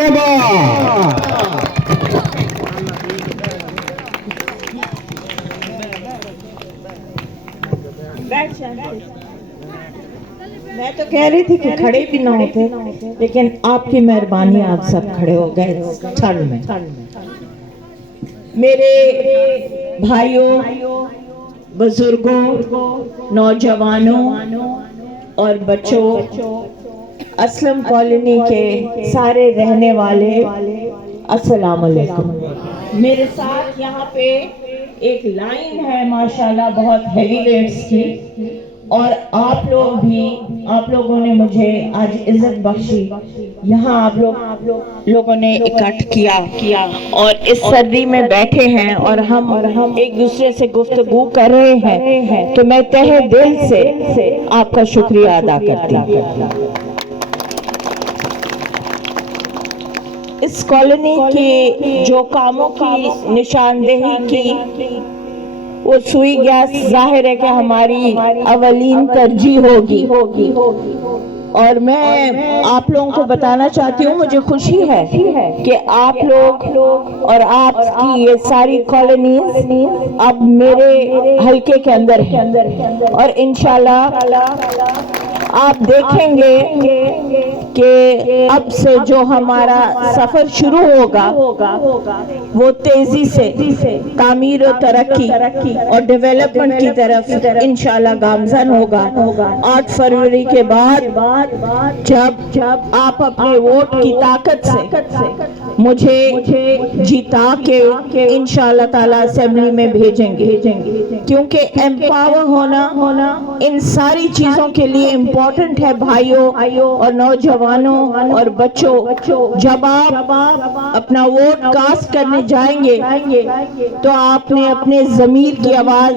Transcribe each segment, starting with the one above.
مرحبا. میں تو کہہ رہی تھی کہ کھڑے بھی نہ ہوتے، لیکن آپ کی مہربانی آپ سب کھڑے ہو گئے ٹھنڈ میں. میرے بھائیوں، بزرگوں، نوجوانوں اور بچوں، اسلم کالونی کے سارے رہنے والے، السلام علیکم. میرے ساتھ یہاں پہ ایک لائن ہے ماشاءاللہ بہت ہیوی ویٹس کی، اور آپ لوگوں نے مجھے آج عزت بخشی. یہاں آپ لوگوں نے اکٹھ کیا اور اس سردی میں بیٹھے ہیں اور ہم ایک دوسرے سے گفتگو کر رہے ہیں، تو میں تہہ دل سے آپ کا شکریہ ادا کرتی ہوں. اس کالونی کی جو کاموں کی نشاندہی کی، وہ سوئی گیس ظاہر ہے کہ ہماری اولین ترجیح ہوگی. اور میں آپ لوگوں کو بتانا چاہتی ہوں، مجھے خوشی ہے کہ آپ لوگ اور آپ کی یہ ساری کالونیز اب میرے حلقے کے اندر ہیں، اور انشاءاللہ آپ دیکھیں گے کہ اب سے جو ہمارا سفر شروع ہوگا وہ تیزی سے تعمیر و ترقی اور ڈیولپمنٹ کی طرف انشاءاللہ گامزن ہوگا. 8 فروری کے بعد جب آپ اپنے ووٹ کی طاقت سے مجھے جیتا کے انشاءاللہ تعالی اسمبلی میں بھیجیں گے، کیونکہ امپاور ہونا ان ساری چیزوں کے لیے امپورٹنٹ ہے. بھائیوں اور نوجوانوں اور بچوں، جب آپ اپنا ووٹ کاسٹ کرنے جائیں گے تو آپ نے اپنے ضمیر کی آواز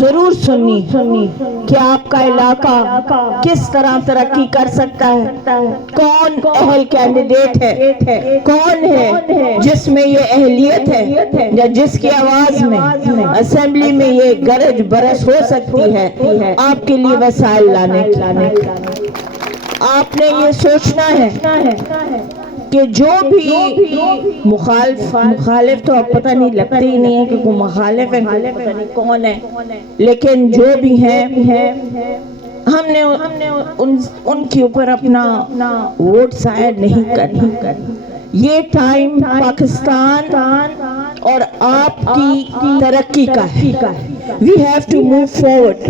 ضرور سننی کہ آپ کا علاقہ کس طرح ترقی کر سکتا ہے، کون اہل کینڈیڈیٹ ہے، کون ہے جس میں یہ اہلیت ہے یا جس کی آواز میں اسمبلی میں یہ گرج برس ہو سکتی ہے آپ کے لیے وسائل لانے کی. آپ نے یہ سوچنا ہے کہ جو بھی مخالف تو اب پتہ نہیں لگتے ہی نہیں ہے کہ کوئی مخالف ہے، پتہ نہیں کون ہے، لیکن جو بھی ہیں ہم نے ان کے اوپر اپنا ووٹ ضائع نہیں کرنا. یہ ٹائم پاکستان اور آپ کی ترقی کا ہے. We have to move forward.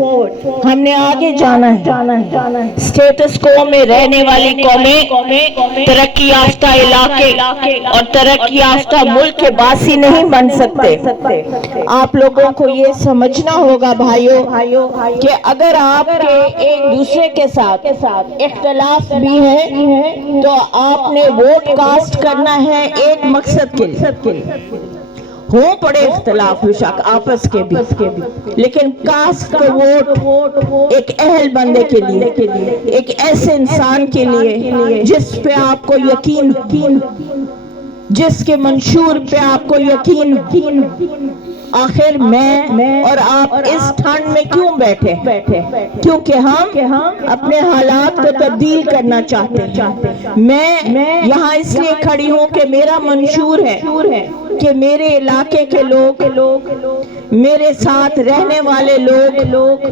ہم نے آگے جانا ہے. سٹیٹس کو میں رہنے والی قومیں ترقی یافتہ علاقے اور ترقی یافتہ ملک کے باسی نہیں بن سکتے. آپ لوگوں کو یہ سمجھنا ہوگا بھائیوں کہ اگر آپ کے ایک دوسرے کے ساتھ اختلاف بھی ہے تو آپ نے ووٹ کاسٹ کرنا ہے ایک مقصد کے لیے. ہوں پڑے اختلاف بشک آپس کے بھی، لیکن کاسٹ کا ووٹ ایک اہل بندے کے لیے، ایک ایسے انسان کے لیے جس پہ آپ کو یقین، جس کے منشور پہ آپ کو یقین. آخر میں اور آپ اس ٹھنڈ میں کیوں بیٹھے؟ کیونکہ ہم اپنے حالات کو تبدیل کرنا چاہتے ہیں. میں یہاں اس لیے کھڑی ہوں کہ میرا منشور ہے کہ میرے علاقے کے لوگ، میرے ساتھ رہنے والے لوگ،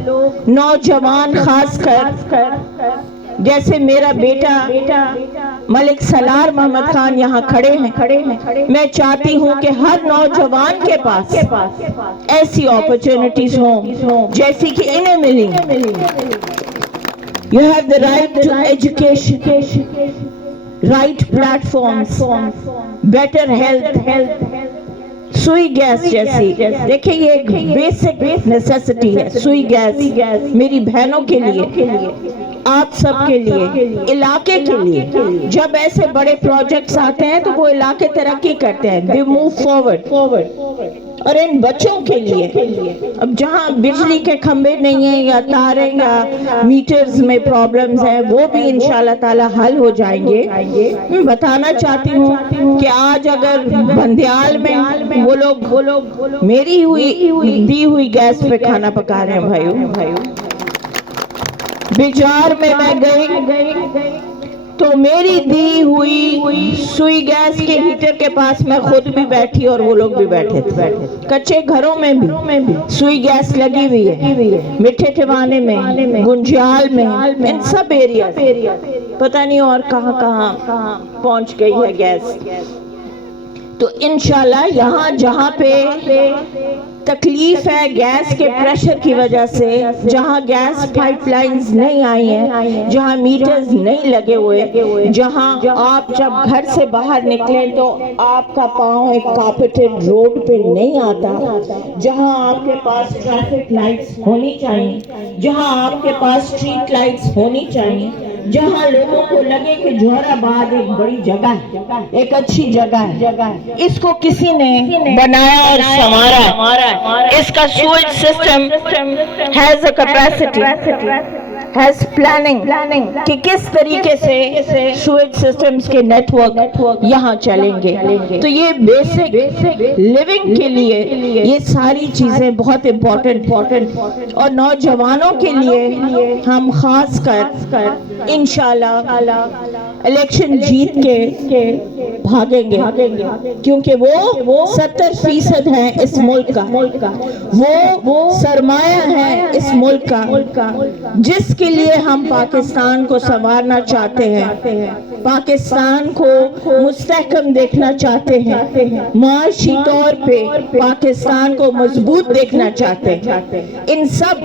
نوجوان خاص کر، جیسے میرا بیٹا ملک سالار محمد خان یہاں کھڑے ہیں، میں چاہتی ہوں کہ ہر نوجوان کے پاس ایسی اپرچونٹیز ہوں جیسی کہ انہیں ملی. You have the right to education, right platforms, better health, سوئی گیس جیسی. دیکھیں یہ ایک بیسک نیسیسٹی ہے. سوئی گیس میری بہنوں کے لیے، آپ سب کے لیے، علاقے کے لیے. جب ایسے بڑے پروجیکٹس آتے ہیں تو وہ علاقے ترقی کرتے ہیں، they move forward. اور ان بچوں کے لیے اب جہاں بجلی کے کھمبے نہیں ہیں یا تاریں یا میٹرز میں پرابلمز ہیں، وہ بھی انشاءاللہ تعالی حل ہو جائیں گے. میں بتانا چاہتی ہوں کہ آج اگر بندیال میں وہ لوگ میری دی ہوئی گیس پہ کھانا پکا رہے ہیں بھائیوں. بجار میں گئی تو میری دی ہوئی سوئی گیس کے ہیٹر کے پاس میں خود بھی بیٹھی اور وہ لوگ بھی بیٹھے تھے. کچے گھروں میں بھی سوئی گیس لگی ہوئی ہے, مٹھے ٹھوانے میں, گنجیال میں, ان سب ایریا پتہ نہیں اور کہاں کہاں پہنچ گئی ہے گیس. تو انشاءاللہ یہاں جہاں پہ تکلیف ہے گیس کے پریشر کی وجہ سے, جہاں گیس پائپ لائنز نہیں آئی ہیں, جہاں میٹرز نہیں لگے ہوئے, جہاں آپ جب گھر سے باہر نکلیں تو آپ کا پاؤں ایک کارپیٹڈ روڈ پہ نہیں آتا, جہاں آپ کے پاس ٹریفک لائٹس ہونی چاہیے, جہاں آپ کے پاس اسٹریٹ لائٹس ہونی چاہیے, جہاں لوگوں کو لگے کہ جوہر آباد ایک بڑی جگہ ہے, ایک اچھی جگہ ہے, اس کو کسی نے بنایا اور سنوارا. اس کا switch system has a capacity, has planning کہ کس طریقے سے سوئچ سسٹمز کے نیٹ ورک یہاں چلیں گے. تو یہ بیسک لیونگ کے لیے یہ ساری چیزیں بہت امپورٹنٹ, اور نوجوانوں کے لیے ہم خاص کر انشاءاللہ الیکشن جیت کے بھاگیں گے, کیونکہ وہ 70% ہے اس ملک کا, وہ سرمایہ ہے اس ملک کا, جس کے لیے ہم پاکستان کو سنوارنا چاہتے ہیں, پاکستان کو مستحکم دیکھنا چاہتے ہیں, معاشی طور پہ پاکستان کو مضبوط دیکھنا چاہتے ہیں, ان سب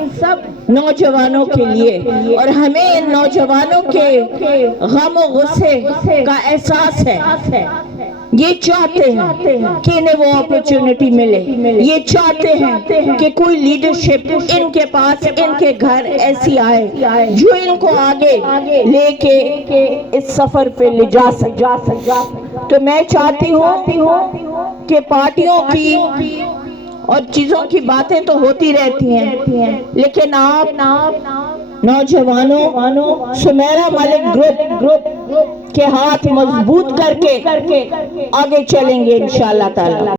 نوجوانوں کے لیے. اور ہمیں ان نوجوانوں کے غم و غصے کا احساس ہے. یہ چاہتے ہیں کہ انہیں وہ اپرچونٹی ملے, یہ چاہتے ہیں کہ کوئی لیڈرشپ ان کے پاس, ان کے گھر ایسی آئے جو ان کو آگے لے کے اس سفر پہ لے جا سکے. تو میں چاہتی ہوں کہ پارٹیوں کی اور چیزوں کی باتیں تو ہوتی رہتی ہیں, لیکن آپ نوجوانوں سمیرا ملک گروپ کے ہاتھ مضبوط کر کے آگے چلیں گے انشاءاللہ تعالی.